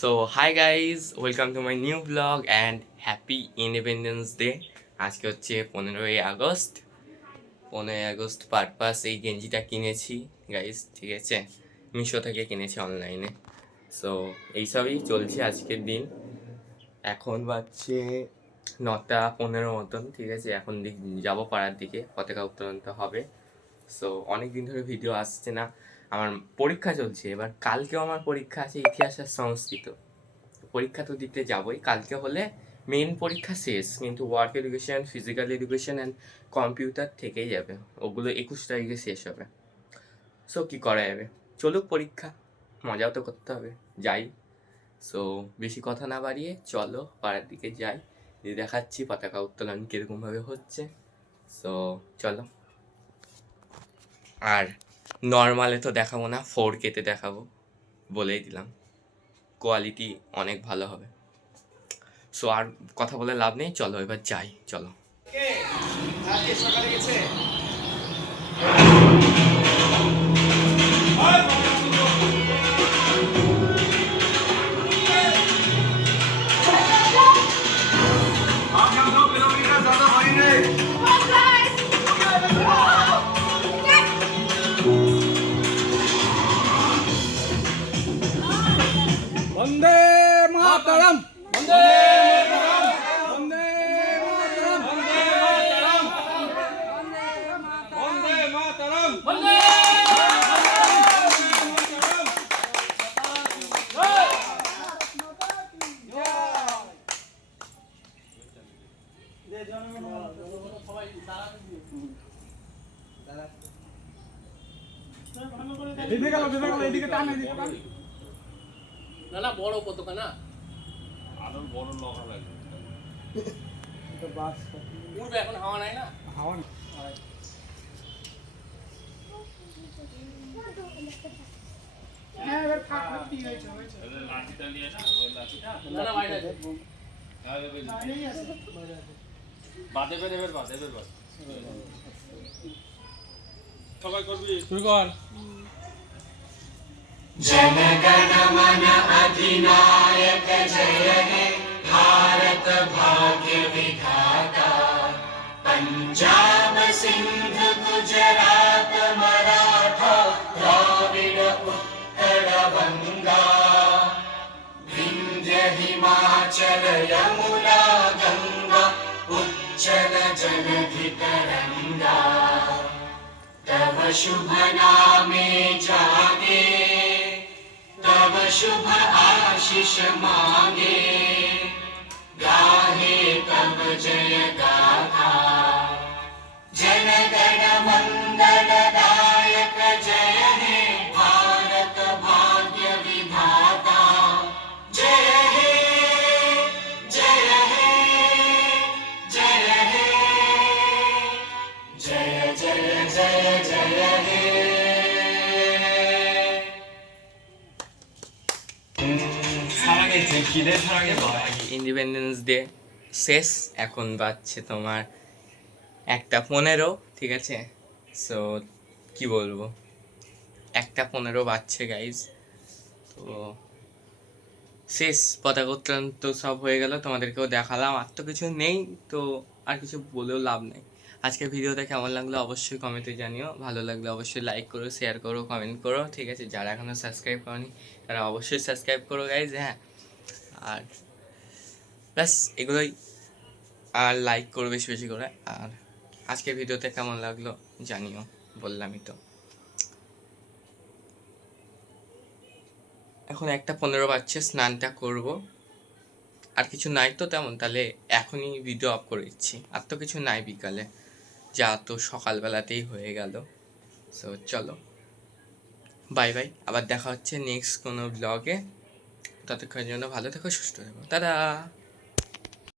So hi guys, welcome to my new blog and happy independence day. আজকে হচ্ছে 15ই August. 15ই August purpose এই গেঞ্জিটা কিনেছি গাইজ, ঠিক আছে, মিশো থেকে কিনেছি অনলাইনে। সো এইসবই চলছে আজকের দিন। এখন বাজছে 9টা 15 মতন, ঠিক আছে। এখন যাবো পাড়ার দিকে, পতাকা উত্তোলন তো হবে। সো অনেক দিন ধরে ভিডিও আসছে না, আমার পরীক্ষা চলছে। এবার কালকেও আমার পরীক্ষা আছে, ইতিহাস আর সংস্কৃত। পরীক্ষা তো দিতে যাবই, কালকে হলে মেন পরীক্ষা শেষ, কিন্তু work education, physical education and computer থেকেই যাবে, ওগুলো 21 তারিখে শেষ হবে। সো কী করা যাবে, চলুক পরীক্ষা, মজাও তো করতে হবে, যাই। সো বেশি কথা না বাড়িয়ে চলো পাড়ার দিকে যাই, দিয়ে দেখাচ্ছি পতাকা উত্তোলন কীরকমভাবে হচ্ছে। সো চলো। আর নর্মালে তো দেখাবো না, 4K-তে দেখাবো, বলেই দিলাম, কোয়ালিটি অনেক ভালো হবে। সো আর কথা বলে লাভ নেই, চলো এবার যাই, চলো। वंदे मातरम, वंदे मातरम, वंदे मातरम, वंदे मातरम, वंदे এদিকে টান, এদিকে টান। না না, বড় পতাকা না, আরো বড় লগা লাগবে। এটা বাস উড়বে, এখন হাওয়া নাই না। হাওয়া না। হ্যাঁ, এবার থাক, ঠিক আছে, হয়েছে। লাঠিটা নিয়ে না, ওই লাঠিটা না না, বাইরে আছে। বাইরেই আছে, বাইরে আছে। বাদে বের এবার বাদে বের বাদ সবাই করবি শুরু কর। जनगण मन अधिनायक जय हे भारत भाग्य विधाता पंजाब सिंध गुजरात मराठा द्राविड उत्कल गंगा विंध्य हिमाचल यमुना गंगा उच्चल जलधि तरंगा तव शुभ नामे जागे तव शुभ आशीष मांगे गाहे तव जय गाथा जनगण मंगल दायक जय हे भारत भाग्य विधाता जय हे जय हे जय हे जय जय जय जय हे ইন্ডিপেন্ডেন্স ডে শেষ, এখন বাজছে তোমার 1টা 15, ঠিক আছে। সো কি বলবো, 1টা 15 বাজছে গাইজ। তো শেষ, পতাকা উত্তোলন তো সব হয়ে গেল, তোমাদেরকেও দেখালাম, আর তো কিছু নেই, তো আর কিছু বলেও লাভ নেই। আজকের ভিডিওটা কেমন লাগলো অবশ্যই কমেন্টে জানিও, ভালো লাগলে অবশ্যই লাইক করো, শেয়ার করো, কমেন্ট করো, ঠিক আছে। যারা এখনও সাবস্ক্রাইব করনি তারা অবশ্যই সাবস্ক্রাইব করো গাইজ, হ্যাঁ। আর ব্যাস এগুলোই, আর লাইক করো বেশি বেশি করে। আর আজকের ভিডিওতে কেমন লাগলো জানিও, বললামই তো। এখন 1টা 15 বাজছে, স্নানটা করব, আর কিছু নাই তো তেমন, তাহলে এখনই ভিডিও অফ করে দিচ্ছি, আর তো কিছু নাই বিকালে, যা তো সকালবেলাতেই হয়ে গেল। সো চলো, বাই বাই, আবার দেখা হচ্ছে নেক্সট কোনো ব্লগে। ততক্ষণের জন্য ভালো থেকো, সুস্থ থেকো, টাটা।